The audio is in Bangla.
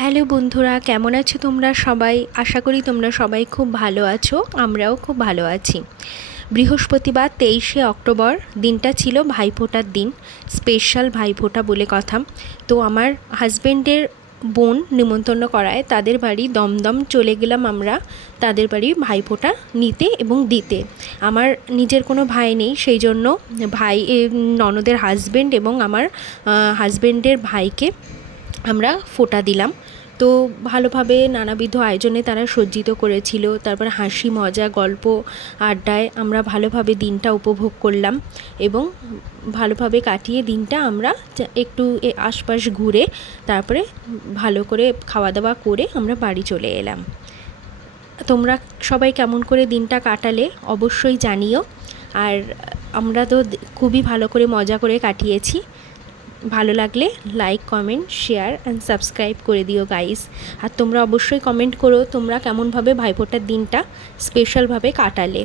হ্যালো বন্ধুরা, কেমন আছো তোমরা সবাই? আশা করি তোমরা সবাই খুব ভালো আছো। আমরাও খুব ভালো আছি। বৃহস্পতিবার 23শে অক্টোবর দিনটা ছিল ভাইফোঁটার দিন, স্পেশাল ভাইফোঁটা বলে কথা। তো আমার হাজব্যান্ডের বোন নিমন্ত্রণ করায় তাদের বাড়ি দমদম চলে গেলাম আমরা তাদের বাড়ি ভাইফোঁটা নিতে এবং দিতে। আমার নিজের কোনো ভাই নেই, সেই জন্য ভাই ননদের হাজব্যান্ড এবং আমার হাজব্যান্ডের ভাইকে আমরা ফোঁটা দিলাম। তো ভালোভাবে নানাবিধ আয়োজনে তারা সজ্জিত করেছিল। তারপর হাসি মজা গল্প আড্ডায় আমরা ভালোভাবে দিনটা উপভোগ করলাম এবং ভালোভাবে কাটিয়ে দিনটা আমরা একটু আশপাশ ঘুরে তারপরে ভালো করে খাওয়া দাওয়া করে আমরা বাড়ি চলে এলাম। তোমরা সবাই কেমন করে দিনটা কাটালে অবশ্যই জানিও। আর আমরা তো খুবই ভালো করে মজা করে কাটিয়েছি। ভালো লাগলে like, comment, share and subscribe করে দিও গাইস। আর তোমরা অবশ্যই কমেন্ট করো তোমরা কেমনভাবে ভাইফোঁটার দিনটা স্পেশালভাবে কাটালে।